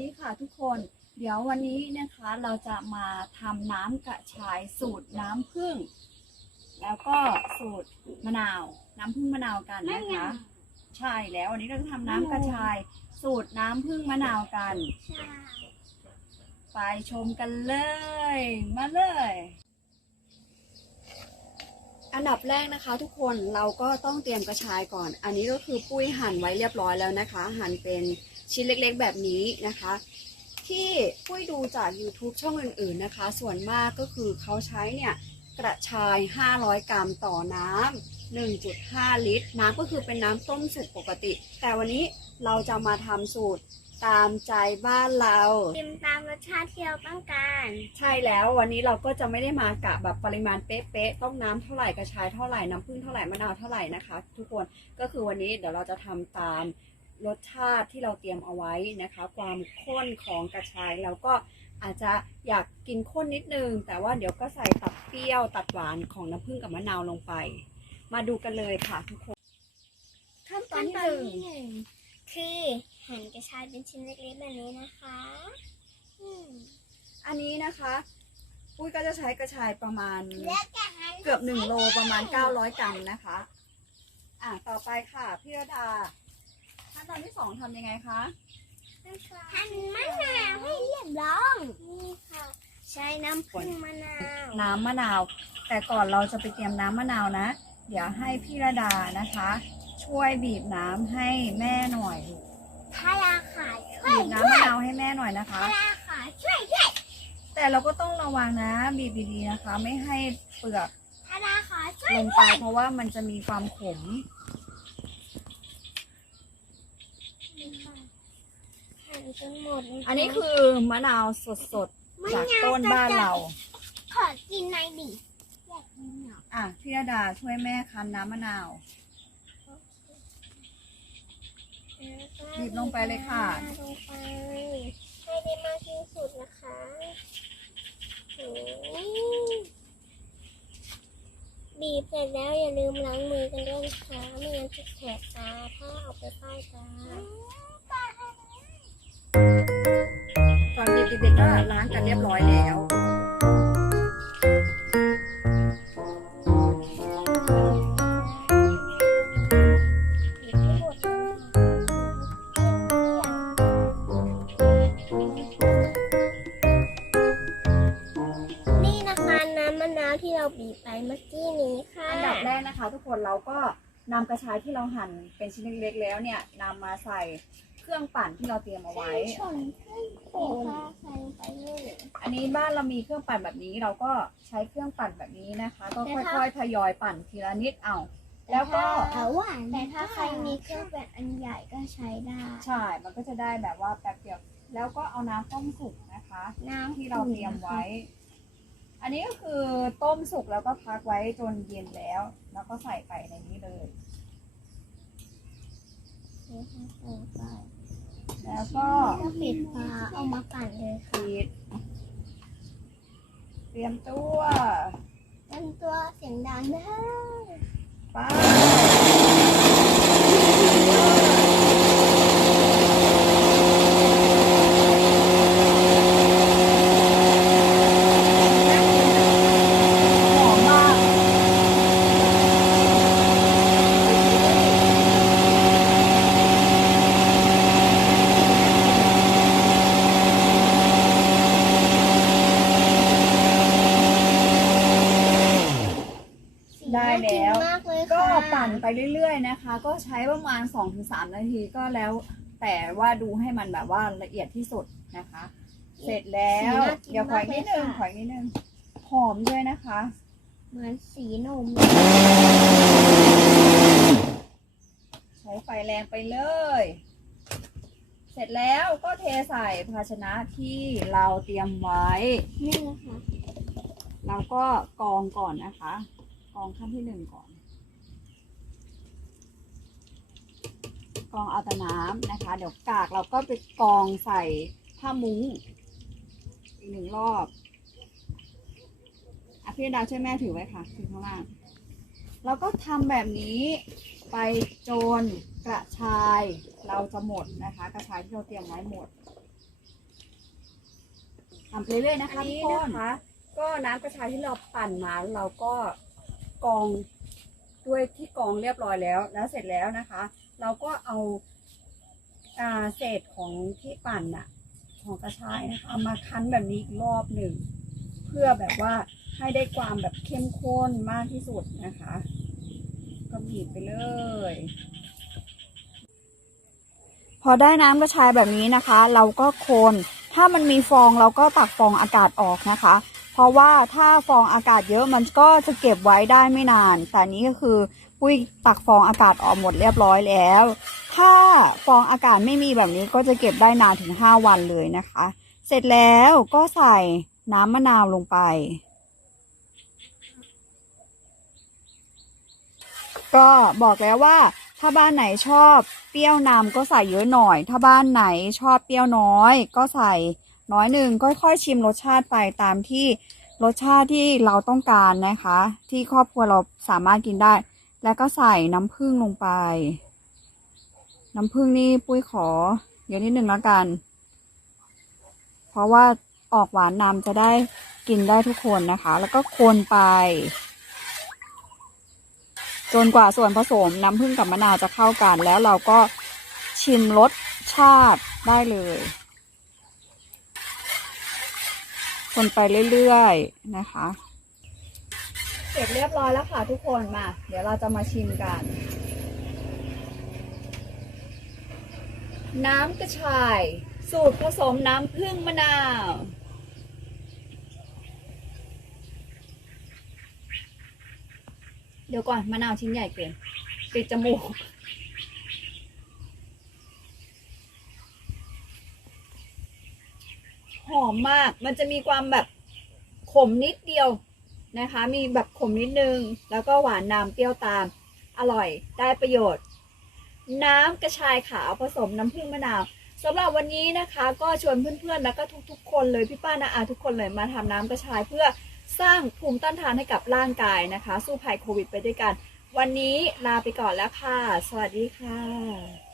ดีค่ะทุกคน เดี๋ยววันนี้นะคะเราจะมาทำน้ำกระชายสูตรน้ำผึ้งแล้วก็สูตรมะนาว น้ำผึ้งมะนาวกันนะคะ ใช่แล้ววันนี้เราจะทำน้ำกระชาย สูตรน้ำผึ้งมะนาวกันใช่ไปชมกันเลย มาเลย อันดับแรกนะคะ ทุกคนเราก็ต้องเตรียมกระชายก่อน อันนี้ก็คือปุ้ยหั่นไว้เรียบร้อยแล้วนะคะ หั่นเป็น ชิ้นเล็กๆแบบนี้นะคะ ที่ปุ้ยดูจาก YouTube ช่องอื่นๆนะคะ ส่วนมากก็คือเขาใช้เนี่ยกระชาย 500 กรัมต่อน้ำ 1.5 ลิตร น้ำก็คือเป็นน้ำต้มสุกปกติ แต่วันนี้เราจะมาทำสูตรตามใจบ้านเราชิมตามรสชาติที่เราต้องการ ใช่แล้ววันนี้เราก็จะไม่ได้มากะแบบปริมาณเป๊ะๆต้องน้ำเท่าไหร่กระชายเท่าไหร่น้ำผึ้งเท่าไหร่มะนาวเท่าไหร่นะคะ ทุกคนก็คือวันนี้เดี๋ยวเราจะทำตาม รสชาติที่เราเตรียมเอาไว้นะคะ ความข้นของกระชายเราก็อาจจะอยากกินข้นนิดนึง แต่ว่าเดี๋ยวก็ใส่ตัดเปรี้ยวตัดหวานของน้ำผึ้งกับมะนาวลงไป มาดูกันเลยค่ะทุกคนขั้นตอนที่หนึ่งหนึ่งคือหั่นกระชายเป็นชิ้นเล็กๆแบบนี้นะคะอืมอันนี้นะคะปุ้ยก็จะใช้กระชายประมาณแล้วจะหั่นเกือบหนึ่งโลประมาณ 900 กรัมนะคะ อะต่อไปค่ะพี่ระดา ขั้นตอนที่สองทำยังไงคะหั่นมะนาวให้เรียบร้อยนี่ค่ะ ใช้น้ำผึ้งมะนาว น้ำมะนาว แต่ก่อนเราจะไปเตรียมน้ำมะนาวนะ เดี๋ยวให้พี่ระดานะคะ ช่วยบีบน้ำให้แม่หน่อยพาราขาช่วยบีบน้ำมะนาวให้แม่หน่อยนะคะพาราขาช่วยด้วยแต่เราก็ต้องระวังนะ บีบดีๆนะคะ ไม่ให้เปลือกพาราขาช่วยลงไปเพราะว่ามันจะมีความขม หั่นจนหมดเลยอันนี้คือมะนาวสดๆ จากต้นบ้านเรา ขอกินหน่อยดิอยากกินหน่อยอะพี่ระดาช่วยแม่คั้นน้ำมะนาวบีบลงไปเลยค่ะ ลงไปให้ได้มากที่สุดนะคะโอ้ยบีบเสร็จแล้วอย่าลืมล้างมือกันด้วยนะคะไม่งั้นจะแสบตาถ้าเอาไปป้ายตา ก่อนบีบเด็กๆก็ล้างกันเรียบร้อยแล้วบีบให้หมดนี่นะคะน้ำมะนาวที่เราบีบไปเมื่อกี้นี้ค่ะ อันดับแรกนะคะ ทุกคนเราก็นำกระชายที่เราหั่นเป็นชิ้นเล็กๆแล้วเนี่ยนำมาใส่ เครื่องปั่นที่เราเตรียมเอาไว้ ชนขึ้นโป่งค่ะใส่ลงไปเลยอันนี้บ้านเรามีเครื่องปั่นแบบนี้เราก็ใช้เครื่องปั่นแบบนี้นะคะ ก็แต่ถ้าค่อยๆทยอยปั่นทีละนิดเอา แล้วก็แต่ว่าแต่ถ้าใครมีเครื่องแบบอันใหญ่ก็ใช้ได้ ใช่ มันก็จะได้แบบว่าแป๊บเดียวแล้วก็เอาน้ำต้มสุกนะคะ น้ำที่เราเตรียมไว้ อันนี้ก็คือต้มสุกแล้วก็พักไว้จนเย็นแล้ว แล้วก็ใส่ไปในนี้เลยแล้ว ก็ก็ปิดฝาเอามาปั่นเลยค่ะปิดเตรียมตัวเป็นตัวเสียงดังได้ไปหอมมาก ได้แล้ว น่ากินมากเลย ก็ ค่ะ ปั่ นไปเรื่อยๆนะคะ ก็ใช้ประมาณ 2-3 นาทีก็แล้ว แต่ว่าดูให้มันแบบว่าละเอียดที่สุดนะคะ เสร็จแล้ว เดี๋ยวขออีกนิดนึงขออีกนิดนึงหอมด้วยนะคะ เหมือนสีนมใช้ไฟแรงไปเลย เสร็จแล้วก็เทใส่ภาชนะที่เราเตรียมไว้ นี่นะคะแล้วก็กรองก่อนนะคะกรองขั้นที่หนึ่งก่อน กร องเอาแต่น้ำนะคะ เดี๋ยวกากเราก็ไปกองใส่ผ้ามุ้งอีกหนึ่งรอบอะพี่ดาวช่วยแม่ถือไว้ค่ะถือข้างล่างเราก็ทำแบบนี้ไปจนกระชายเราจะหมดนะคะ กระชายที่เราเตรียมไว้หมดทำไปเรื่อยๆนะคะอันทุนี้กคนะคะก็น้ำกระชายที่เราปั่นมาเราก็กอง ด้วยที่กองเรียบร้อยแล้ว แล้วเสร็จแล้วนะคะ เราก็เอาอาเศษของที่ปั่นอะของกระชายนะคะเอามาคั้นแบบนี้อีกรอบหนึ่ง เพื่อแบบว่าให้ได้ความแบบเข้มข้นมากที่สุดนะคะ ก็บีบไปเลย พอได้น้ำกระชายแบบนี้นะคะ เราก็คนถ้ามันมีฟองเราก็ตักฟองอากาศออกนะคะ เพราะว่าถ้าฟองอากาศเยอะมันก็จะเก็บไว้ได้ไม่นาน แต่นี้ก็คือปุ้ยตักฟองอากาศออกหมดเรียบร้อยแล้ว ถ้าฟองอากาศไม่มีแบบนี้ก็จะเก็บได้นานถึง 5 วันเลยนะคะ เสร็จแล้วก็ใส่น้ำมะนาวลงไป ก็บอกแล้วว่าถ้าบ้านไหนชอบเปรี้ยวนำก็ใส่เยอะหน่อย ถ้าบ้านไหนชอบเปรี้ยวน้อย ก็ใส่น้อยหนึ่งค่อยๆชิมรสชาติไปตามที่ รสชาติที่เราต้องการนะคะ ที่ครอบครัวเราสามารถกินได้ แล้วก็ใส่น้ำผึ้งลงไป น้ำผึ้งนี่ปุ้ยขอเยอะนิดนึงแล้วกัน เพราะว่าออกหวานนำจะได้กินได้ทุกคนนะคะ แล้วก็คนไป จนกว่าส่วนผสมน้ำผึ้งกับมะนาวจะเข้ากัน แล้วเราก็ชิมรสชาติได้เลย คนไปเรื่อยๆนะคะ เสร็จเรียบร้อยแล้วค่ะทุกคนมา เดี๋ยวเราจะมาชิมกัน น้ำกระชาย สูตรผสมน้ำผึ้งมะนาวเดี๋ยวก่อนมะนาวชิ้นใหญ่เกินปิดจมูก อมมาก มันจะมีความแบบขมนิดเดียวนะคะ มีแบบขมนิดนึง แล้วก็หวานนำเปรี้ยวตาม อร่อยได้ประโยชน์ น้ำกระชายขาวผสมน้ำผึ้งมะนาวสำหรับวันนี้นะคะก็ชวนเพื่อนๆ แล้วก็ทุกๆ คนเลยพี่ป้านาอาทุกคนเลยมาทำน้ำกระชายเพื่อสร้างภูมิต้านทานให้กับร่างกายนะคะ สู้ภัยโควิดไปด้วยกัน วันนี้ลาไปก่อนแล้วค่ะ สวัสดีค่ะ